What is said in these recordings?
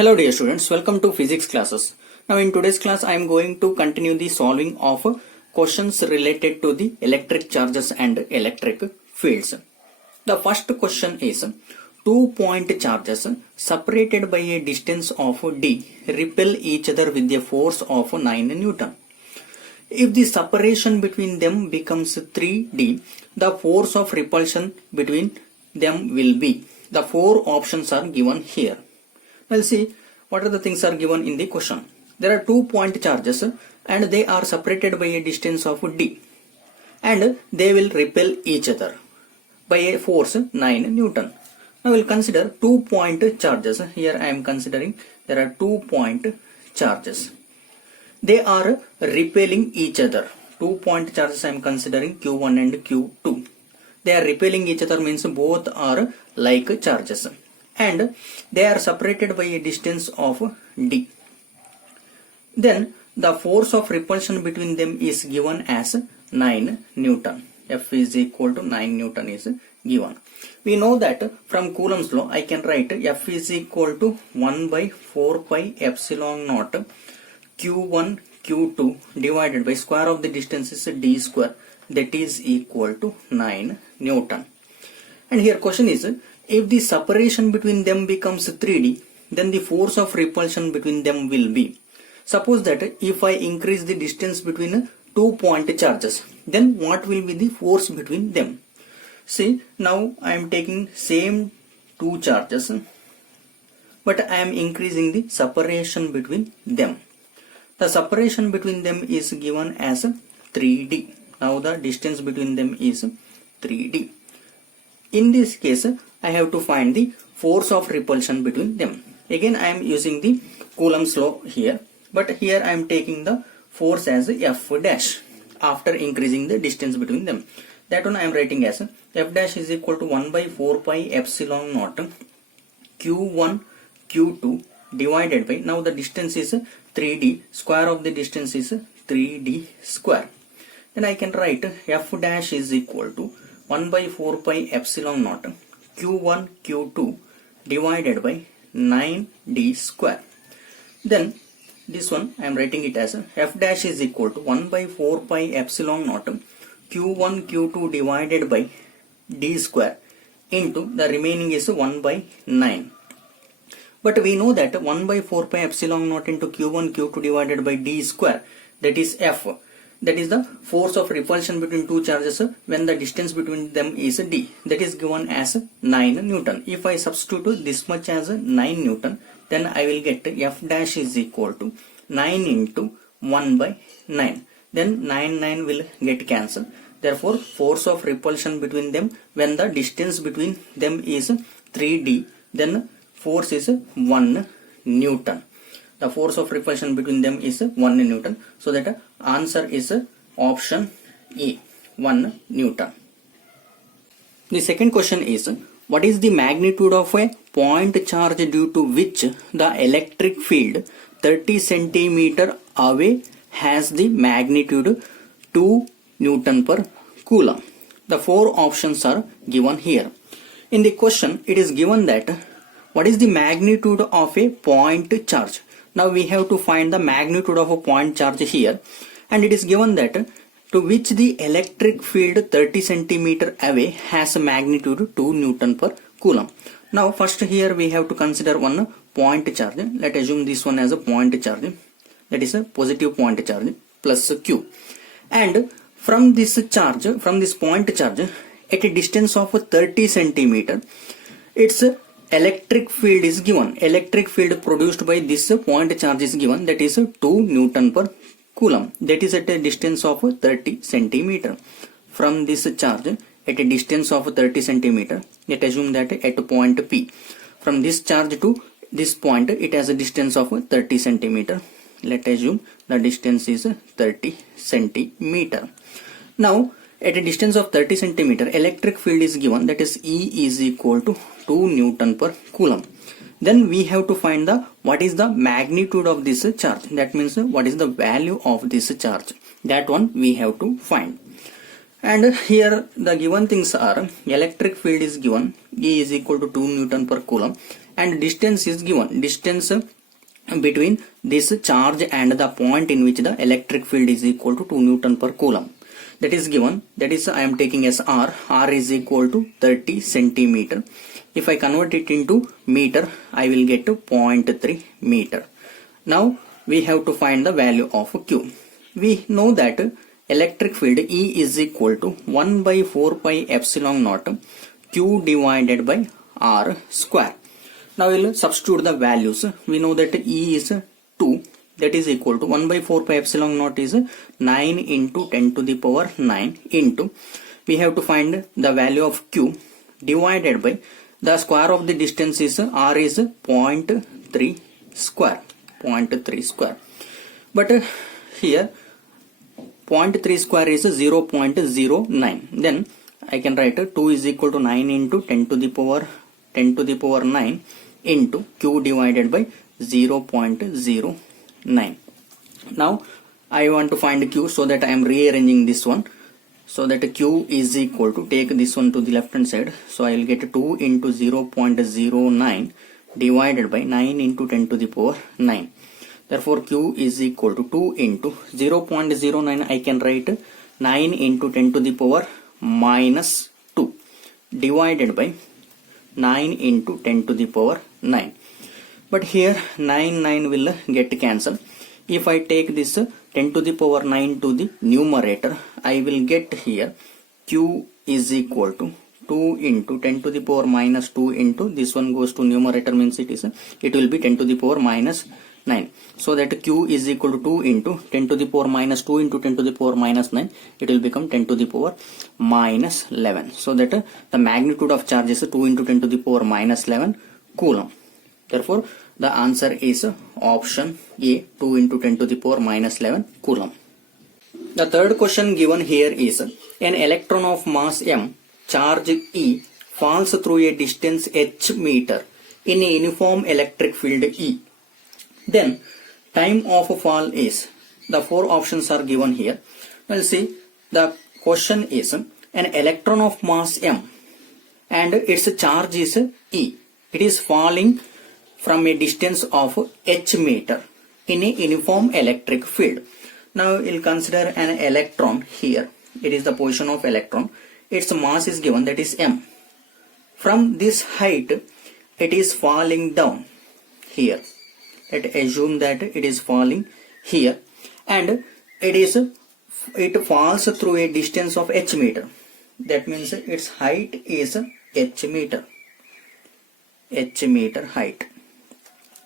Hello dear students, welcome to physics classes. Now in today's class I am going to continue the solving of questions related to the electric charges and electric fields. The first question is 2-point charges separated by a distance of d repel each other with a force of 9 Newton. If the separation between them becomes 3d, the force of repulsion between them will be. The four options are given here. We'll see what are the things are given in the question. There are 2-point charges and they are separated by a distance of d and they will repel each other by a force 9 Newton. Now we'll consider 2-point charges. Here I am considering there are 2-point charges. They are repelling each other. 2-point charges I am considering Q1 and Q2. They are repelling each other means both are like charges. And they are separated by a distance of d. Then the force of repulsion between them is given as 9 Newton. F is equal to 9 Newton is given. We know that from Coulomb's law I can write F is equal to 1 by 4 pi epsilon naught Q1 Q2 divided by square of the distance is d square, that is equal to 9 Newton. And here question is, if the separation between them becomes 3d, then the force of repulsion between them will be. Suppose that if I increase the distance between 2-point charges, then what will be the force between them? See, now I am taking same two charges, but I am increasing the separation between them. The separation between them is given as 3d. Now the distance between them is 3d. In this case, I have to find the force of repulsion between them. Again, I am using the Coulomb's law here, but here I am taking the force as F dash after increasing the distance between them. That one I am writing as F dash is equal to 1 by 4 pi epsilon naught Q1 Q2 divided by, now the distance is 3d, square of the distance is 3d square. Then I can write F dash is equal to 1 by 4 pi epsilon naught Q1 Q2 divided by 9d square. Then this one I am writing it as F dash is equal to 1 by 4 pi epsilon naught Q1 Q2 divided by d square into the remaining is 1 by 9. But we know that 1 by 4 pi epsilon naught into Q1 Q2 divided by d square, that is F. That is the force of repulsion between two charges when the distance between them is d. That is given as 9 Newton. If I substitute this much as 9 Newton, then I will get F dash is equal to 9 into 1 by 9. Then 9 will get cancelled. Therefore, force of repulsion between them when the distance between them is 3d, then force is 1 Newton. The force of repulsion between them is 1 Newton. So that answer is option E, 1 Newton. The second question is, what is the magnitude of a point charge due to which the electric field 30 centimeter away has the magnitude 2 Newton per Coulomb? The four options are given here. In the question, it is given that what is the magnitude of a point charge? Now we have to find the magnitude of a point charge here, and it is given that to which the electric field 30 centimeter away has a magnitude 2 Newton per Coulomb. Now first here we have to consider one point charge. Let us assume this one as a point charge, that is a positive point charge plus Q. And from this charge, from this point charge at a distance of 30 centimeter, its electric field is given. Electric field produced by this point charge is given, that is 2 Newton per Coulomb. That is at a distance of 30 centimeter. From this charge at a distance of 30 centimeter, let us assume that at point P. From this charge to this point, it has a distance of 30 centimeter. Let us assume the distance is 30 centimeter. Now, at a distance of 30 centimeter, electric field is given, that is E is equal to 2 Newton per Coulomb. Then we have to find the what is the magnitude of this charge. That means what is the value of this charge. That one we have to find. And here the given things are electric field is given, E is equal to 2 Newton per Coulomb, and distance is given. Distance between this charge and the point in which the electric field is equal to 2 Newton per Coulomb. That is given. That is, I am taking as R. R is equal to 30 centimeter. If I convert it into meter, I will get to 0.3 meter. Now we have to find the value of Q. We know that electric field E is equal to 1 by 4 pi epsilon naught Q divided by R square. Now we will substitute the values. We know that E is 2, that is equal to 1 by 4 pi epsilon naught is 9 into 10 to the power 9 into, we have to find the value of Q divided by the square of the distance is R is 0.3 square. 0.3 square. But here 0.3 square is 0.09. Then I can write 2 is equal to 9 into 10 to the power 9 into Q divided by 0.09. Now I want to find Q, so that I am rearranging this one, so that Q is equal to, take this one to the left hand side, so I will get 2 into 0.09 divided by 9 into 10 to the power 9. Therefore Q is equal to 2 into 0.09, I can write 9 into 10 to the power minus 2 divided by 9 into 10 to the power 9. But here 9 will get cancelled. If I take this 10 to the power 9 to the numerator, I will get here Q is equal to 2 into 10 to the power minus 2 into, this one goes to numerator, means it will be 10 to the power minus 9. So that Q is equal to 2 into 10 to the power minus 2 into 10 to the power minus 9. It will become 10 to the power minus 11. So that the magnitude of charge is 2 into 10 to the power minus 11 Coulomb. Therefore the answer is option A, 2 into 10 to the power minus 11 Coulomb. The third question given here is, an electron of mass m, charge E, falls through a distance h meter in a uniform electric field E. Then time of fall is, the four options are given here. Well, see, the question is, an electron of mass m and its charge is E. It is falling from a distance of h meter in a uniform electric field. Now we will consider an electron here. It is the position of electron. Its mass is given, that is m. From this height it is falling down here. Let assume that it is falling here, and it falls through a distance of h meter. That means its height is h meter. H meter height.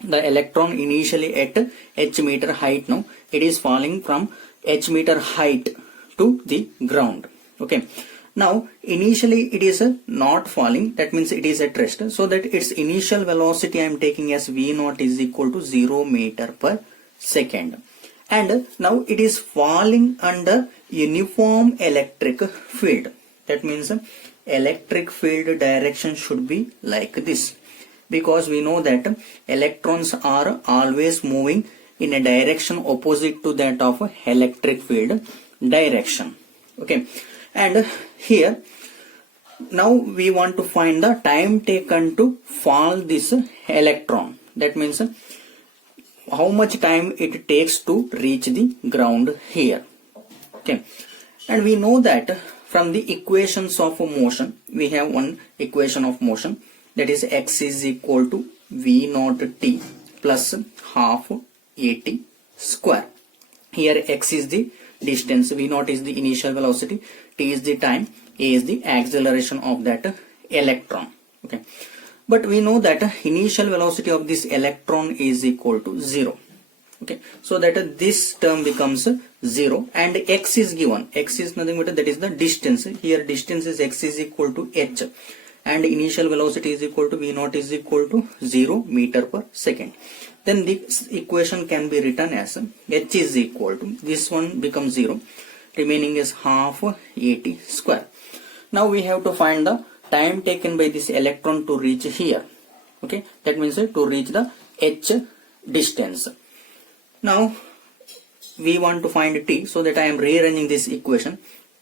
The electron initially at h meter height, now it is falling from h meter height to the ground. Okay. Now initially it is not falling, that means it is at rest, so that its initial velocity I am taking as V0 is equal to 0 meter per second. And now it is falling under uniform electric field. That means electric field direction should be like this, because we know that electrons are always moving in a direction opposite to that of electric field direction. Okay. And here now we want to find the time taken to fall this electron. That means how much time it takes to reach the ground here. Okay. And we know that from the equations of motion, we have one equation of motion, that is x is equal to v naught t plus half at square. Here x is the distance, v naught is the initial velocity, t is the time, a is the acceleration of that electron. Okay. But we know that initial velocity of this electron is equal to 0. Okay. So that this term becomes 0, and x is given. X is nothing but that is the distance. Here distance is x is equal to h, and initial velocity is equal to v naught is equal to 0 meter per second. Then this equation can be written as h is equal to, this one becomes 0, remaining is half at square. Now we have to find the time taken by this electron to reach here. Okay, that means to reach the h distance. Now we want to find t, so that I am rearranging this equation.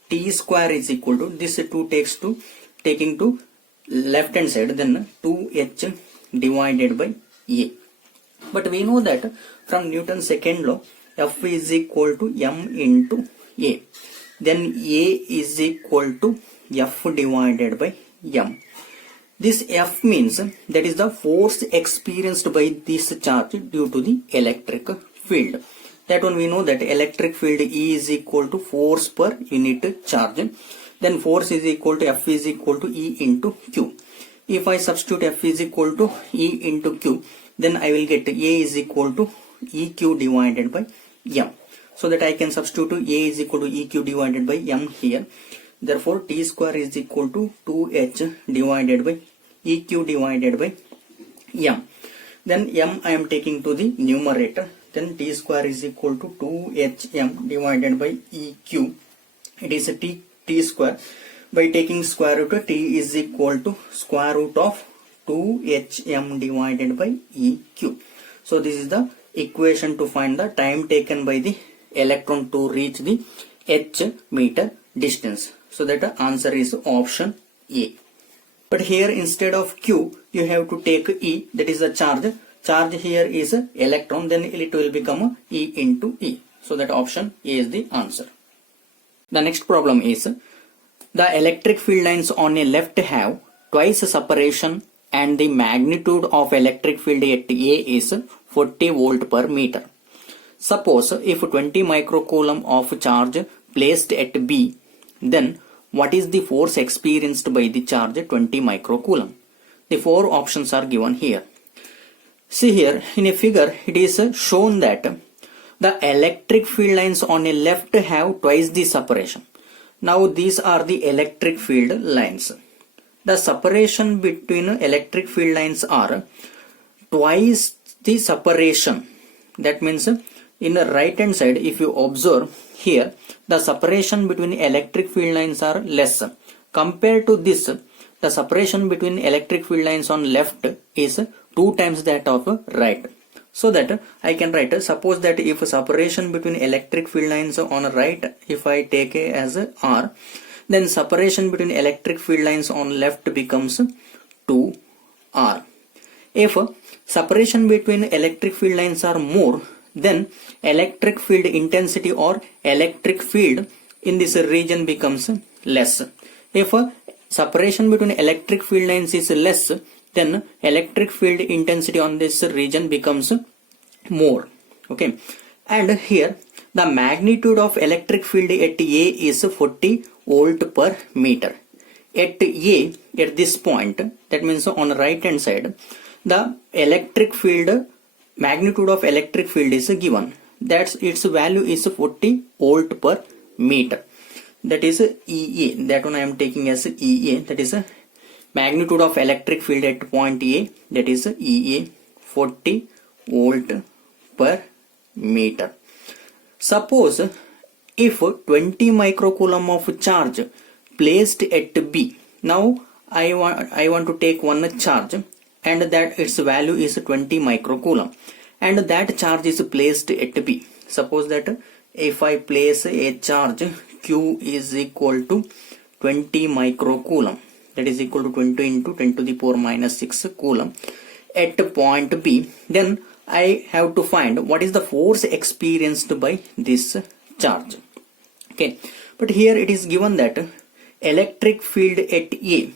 T square is equal to, this 2 taking to left hand side, then 2h divided by A. But we know that from Newton's second law, F is equal to M into A. Then A is equal to F divided by M. This F means that is the force experienced by this charge due to the electric field. That one we know that electric field E is equal to force per unit charge. Then force is equal to F is equal to E into Q. If I substitute F is equal to E into Q, then I will get A is equal to EQ divided by M. So that I can substitute A is equal to EQ divided by M here. Therefore T square is equal to 2H divided by EQ divided by M. Then M I am taking to the numerator. Then T square is equal to 2HM divided by EQ. It is a T square. By taking square root, T is equal to square root of 2HM divided by EQ. So this is the equation to find the time taken by the electron to reach the H meter distance. So that the answer is option A. But here instead of Q, you have to take E, that is the charge. Charge here is electron, then it will become E into E. So that option A is the answer. The next problem is, the electric field lines on a left have twice separation and the magnitude of electric field at A is 40 volt per meter. Suppose if 20 microcoulomb of charge placed at B, then what is the force experienced by the charge 20 microcoulomb? The four options are given here. See here in a figure it is shown that the electric field lines on a left have twice the separation. Now these are the electric field lines. The separation between electric field lines are twice the separation. That means in the right hand side, if you observe here, the separation between electric field lines are less. Compared to this, the separation between electric field lines on left is 2 times that of right. So that I can write, suppose that if separation between electric field lines on right, if I take as R, then separation between electric field lines on left becomes 2R. If separation between electric field lines are more, then electric field intensity or electric field in this region becomes less. If separation between electric field lines is less, then electric field intensity on this region becomes more. Okay, and here the magnitude of electric field at A is 40 volt per meter. At A, at this point, that means on the right hand side, the electric field magnitude of electric field is given. That's its value is 40 volt per meter. That is EA. That one I am taking as EA. That is a magnitude of electric field at point A. That is EA 40 volt per meter. Suppose if 20 microcoulomb of charge placed at B. Now I want to take one charge and that its value is 20 microcoulomb and that charge is placed at B. Suppose that if I place a charge Q is equal to 20 microcoulomb, that is equal to 20 into 10 to the power minus 6 coulomb at point B, then I have to find what is the force experienced by this charge. Okay, but here it is given that electric field at A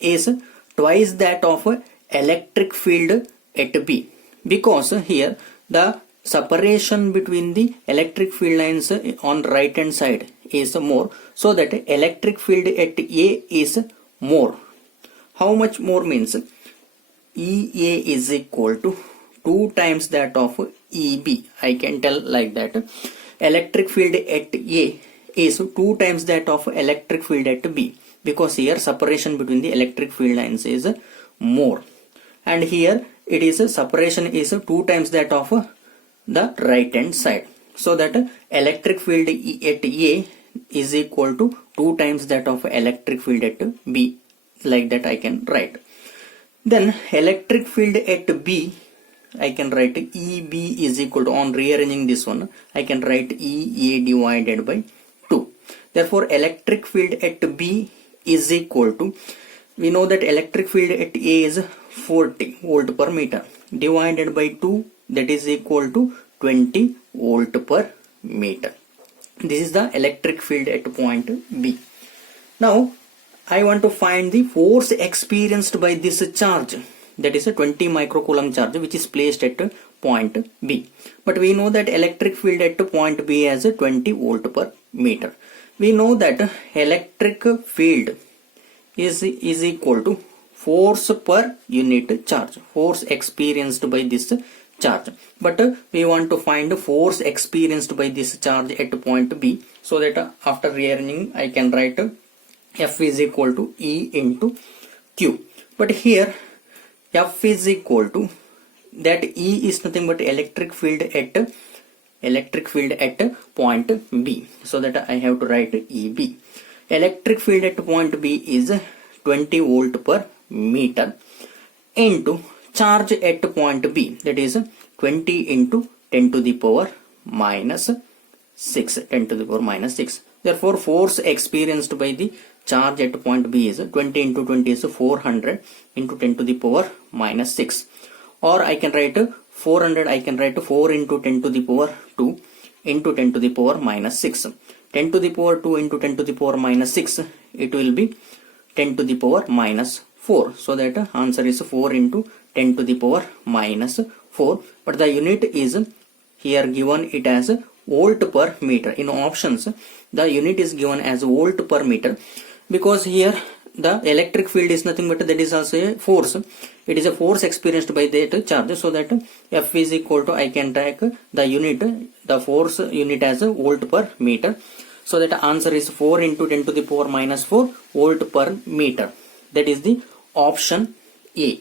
is twice that of electric field at B, because here the separation between the electric field lines on right hand side is more, so that electric field at A is more. How much more means EA is equal to 2 times that of EB. I can tell like that electric field at A is 2 times that of electric field at B, because here separation between the electric field lines is more, and here it is separation is 2 times that of the right hand side, so that electric field at A is equal to 2 times that of electric field at B. Like that I can write. Then electric field at B, I can write EB is equal to, on rearranging this one, I can write EA divided by 2. Therefore electric field at B is equal to, we know that electric field at A is 40 volt per meter divided by 2, that is equal to 20 volt per meter. This is the electric field at point B. Now I want to find the force experienced by this charge, that is a 20 microcoulomb charge which is placed at point B. But we know that electric field at point B as 20 volt per meter. We know that electric field is equal to force per unit charge, force experienced by this charge. But we want to find force experienced by this charge at point B, so that after rearranging I can write F is equal to E into Q. But here F is equal to, that E is nothing but electric field at point B, so that I have to write EB. Electric field at point B is 20 volt per meter into charge at point B, that is 20 into 10 to the power minus 6, 10 to the power minus 6. Therefore force experienced by the charge at point B is 20 into 20 is 400 into 10 to the power minus 6. Or I can write 400, I can write 4 into 10 to the power 2 into 10 to the power minus 6. 10 to the power 2 into 10 to the power minus 6, it will be 10 to the power minus 4. So that answer is 4 into 10 to the power minus 4. But the unit is here given it as volt per meter. In options the unit is given as volt per meter, because here the electric field is nothing but that is also a force. It is a force experienced by that charge, so that F is equal to, I can take the unit, the force unit as a volt per meter. So that answer is 4 into 10 to the power minus 4 volt per meter. That is the option A.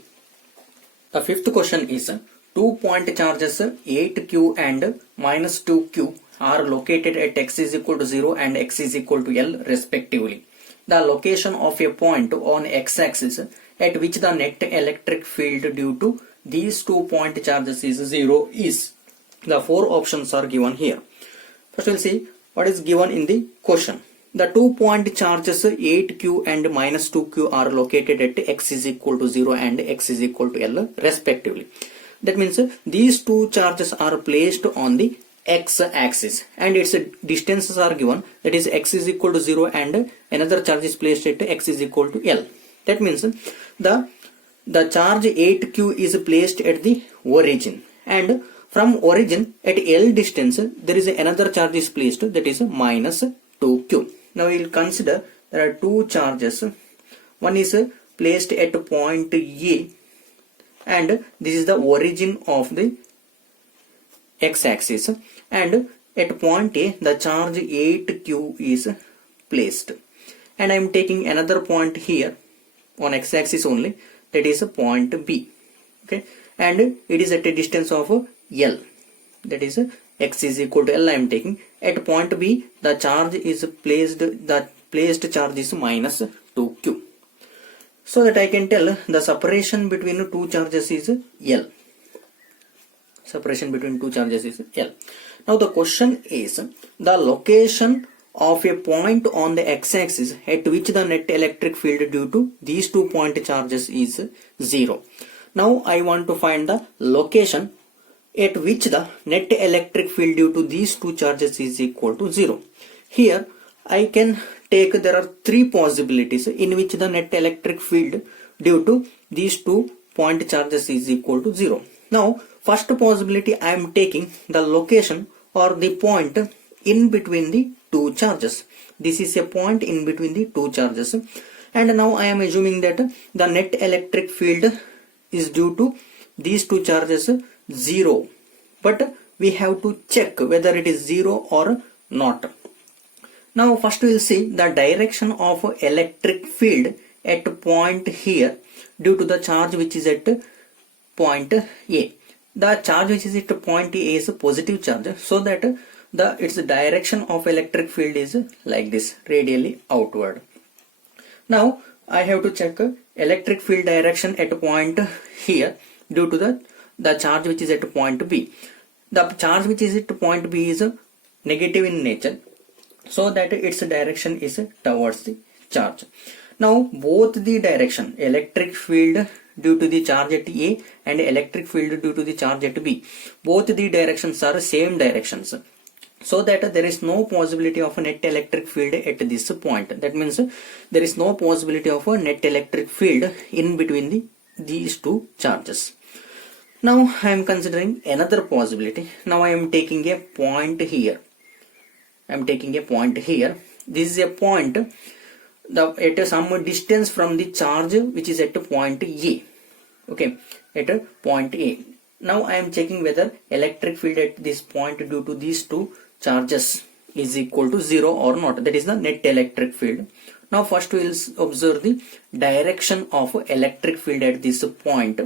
The fifth question is 2 point charges 8Q and minus 2Q are located at x is equal to 0 and x is equal to L respectively. The location of a point on x-axis at which the net electric field due to these 2 point charges is 0 is. The 4 options are given here. First we'll see what is given in the question. The 2 point charges 8Q and minus 2Q are located at x is equal to 0 and x is equal to L respectively. That means these two charges are placed on the x-axis and its distances are given, that is x is equal to 0 and another charge is placed at x is equal to L. That means the charge 8Q is placed at the origin, and from origin at L distance there is another charge is placed, that is minus 2Q. Now we will consider there are two charges. One is placed at point A, and this is the origin of the x-axis, and at point A the charge 8Q is placed, and I am taking another point here on x-axis only, that is a point B, okay, and it is at a distance of L, that is x is equal to L. I am taking at point B the charge is placed, the placed charge is minus 2Q, so that I can tell the separation between two charges is L. Separation between two charges is L. Now the question is the location of a point on the x-axis at which the net electric field due to these 2 point charges is 0. Now I want to find the location at which the net electric field due to these two charges is equal to 0. Here I can take, there are three possibilities in which the net electric field due to these 2 point charges is equal to 0. Now first possibility, I am taking the location or the point in between the two charges. This is a point in between the two charges, and now I am assuming that the net electric field is due to these two charges 0, but we have to check whether it is 0 or not. Now first we will see the direction of electric field at point here due to the charge which is at point A. The charge which is at point A is a positive charge, so that its direction of electric field is like this, radially outward. Now I have to check electric field direction at point here due to the charge which is at point B. The charge which is at point B is negative in nature, so that its direction is towards the charge. Now both the direction, electric field due to the charge at A and electric field due to the charge at B. Both the directions are same directions. So that there is no possibility of a net electric field at this point. That means there is no possibility of a net electric field in between these two charges. Now I am considering another possibility. Now I am taking a point here. This is a point at some distance from the charge which is at point A. Okay, at point A. Now I am checking whether electric field at this point due to these two charges is equal to 0 or not. That is the net electric field. Now first we will observe the direction of electric field at this point.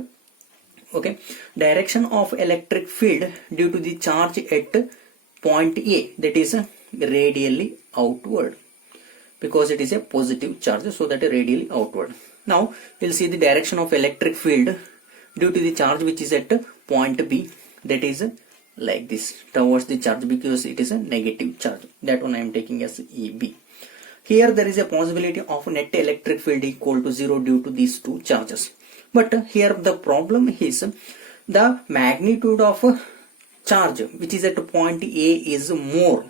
Okay, direction of electric field due to the charge at point A, that is radially outward, because it is a positive charge, so that radially outward. Now we will see the direction of electric field due to the charge which is at point B, that is like this, towards the charge, because it is a negative charge. That one I am taking as EB. Here there is a possibility of net electric field equal to 0 due to these two charges. But here the problem is the magnitude of charge which is at point A is more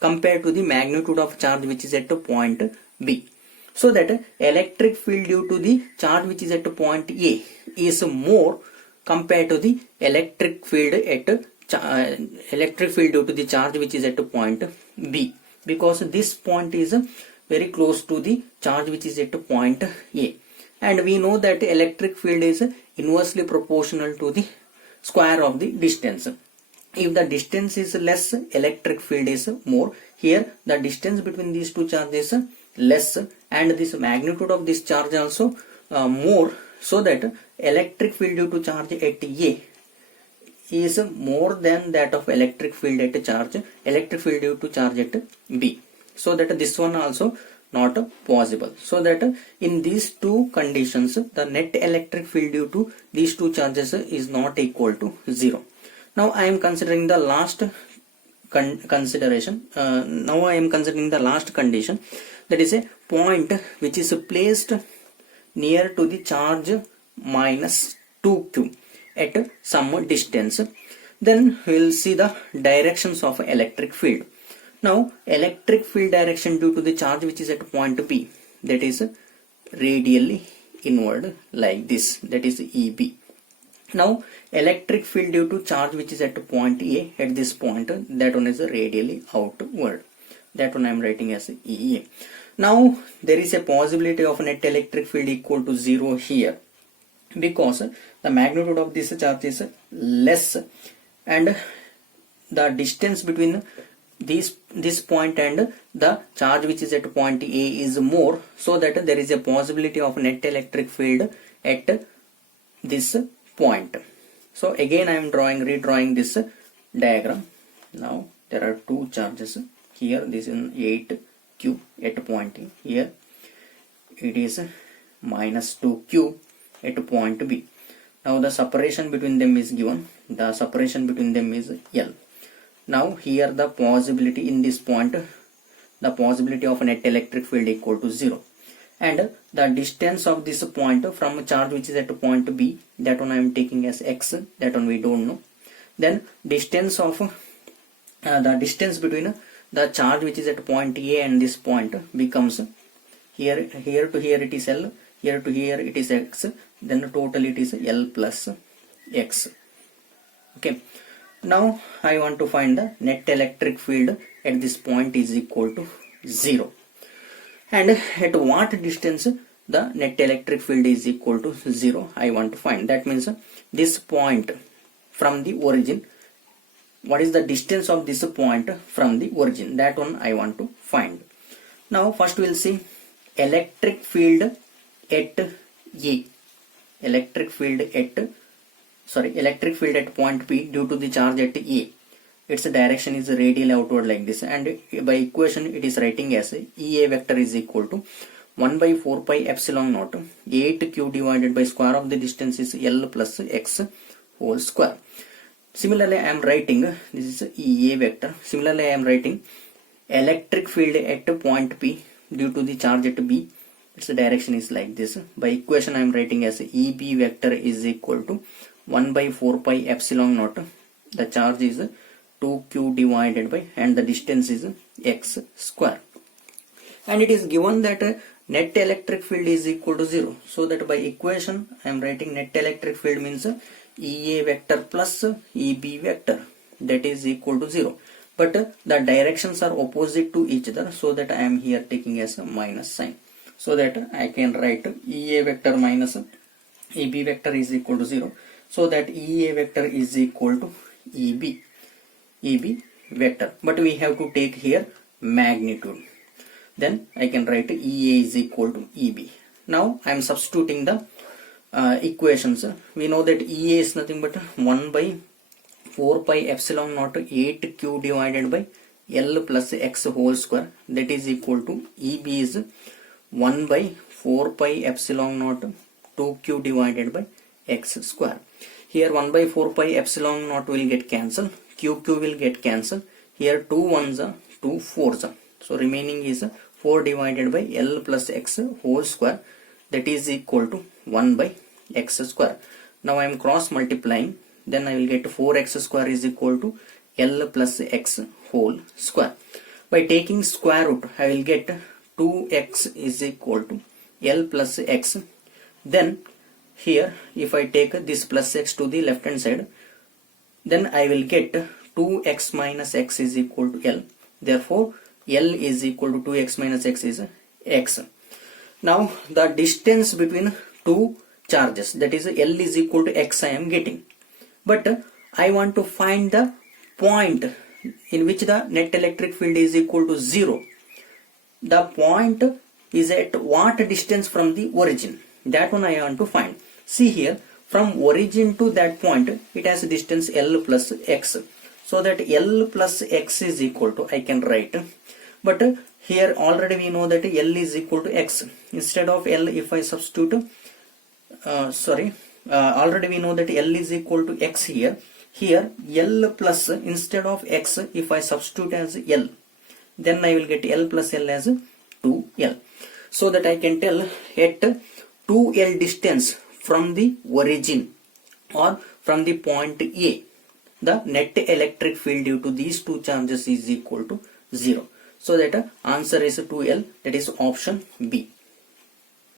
compared to the magnitude of charge which is at point B. So that electric field due to the charge which is at point A is more compared to the electric field due to the charge which is at point B, because this point is very close to the charge which is at point A. And we know that electric field is inversely proportional to the square of the distance. If the distance is less, electric field is more. Here the distance between these two charges is less, and this magnitude of this charge also more, so that electric field due to charge at A is more than that of electric field due to charge at B. So that this one also not possible. So that in these two conditions the net electric field due to these two charges is not equal to 0. Now I am considering the last condition, that is a point which is placed near to the charge minus 2q at some distance. Then we will see the directions of electric field. Now electric field direction due to the charge which is at point B, that is radially inward like this, that is EB. Now electric field due to charge which is at point A at this point, that one is radially outward. That one I am writing as EA. Now there is a possibility of net electric field equal to 0 here, because the magnitude of this charge is less and the distance between this point and the charge which is at point A is more, so that there is a possibility of net electric field at this point. So again I am redrawing this diagram. Now there are two charges here. This is 8q at point A. Here it is minus 2q at point B. Now the separation between them is given. The separation between them is L. Now here the possibility in this point, the possibility of net electric field equal to 0, and the distance of this point from charge which is at point B, that one I am taking as x, that one we don't know. Then distance of the distance between the charge which is at point A and this point becomes here to here it is L, here to here it is x, then total it is L plus x. Okay. Now I want to find the net electric field at this point is equal to 0, and at what distance the net electric field is equal to 0 I want to find. That means this point from the origin, what is the distance of this point from the origin, that one I want to find. Now first we will see electric field at A, electric field at point P due to the charge at A. Its direction is radial outward like this, and by equation it is writing as EA vector is equal to 1 by 4 pi epsilon naught 8q divided by square of the distance is L plus x whole square. Similarly I am writing, this is EA vector. Similarly I am writing electric field at point P due to the charge at B its direction is like this. By equation I am writing as EB vector is equal to 1 by 4 pi epsilon naught. The charge is 2q divided by, and the distance is x square. And it is given that net electric field is equal to 0. So that by equation I am writing net electric field means EA vector plus EB vector, that is equal to 0. But the directions are opposite to each other, so that I am here taking as a minus sign. So that I can write EA vector minus EB vector is equal to 0. So that EA vector is equal to EB vector. But we have to take here magnitude. Then I can write EA is equal to EB. Now I am substituting the equations. We know that EA is nothing but 1 by 4 pi epsilon naught 8q divided by L plus x whole square, that is equal to EB is 1 by 4 pi epsilon naught 2q divided by x square. Here 1 by 4 pi epsilon naught will get cancelled, q will get cancelled. Here 2 1s are 2 4s are. So remaining is 4 divided by L plus x whole square, that is equal to 1 by x square. Now I am cross multiplying, then I will get 4x square is equal to L plus x whole square. By taking square root, I will get 2x is equal to L plus x. Then here if I take this plus x to the left hand side, then I will get 2x minus x is equal to L. Therefore L is equal to 2x minus x is x. Now the distance between two charges, that is L is equal to x, I am getting. But I want to find the point in which the net electric field is equal to 0. The point is at what distance from the origin? That one I want to find. See here, from origin to that point, it has a distance L plus x. So that L plus x is equal to, I can write. But here already we know that L is equal to x. Instead of L, if I substitute, already we know that L is equal to x here. Here L plus, instead of x, if I substitute as L, then I will get L plus L as 2L. So that I can tell at 2L distance from the origin or from the point A, the net electric field due to these two charges is equal to 0. So that answer is 2L, that is option B.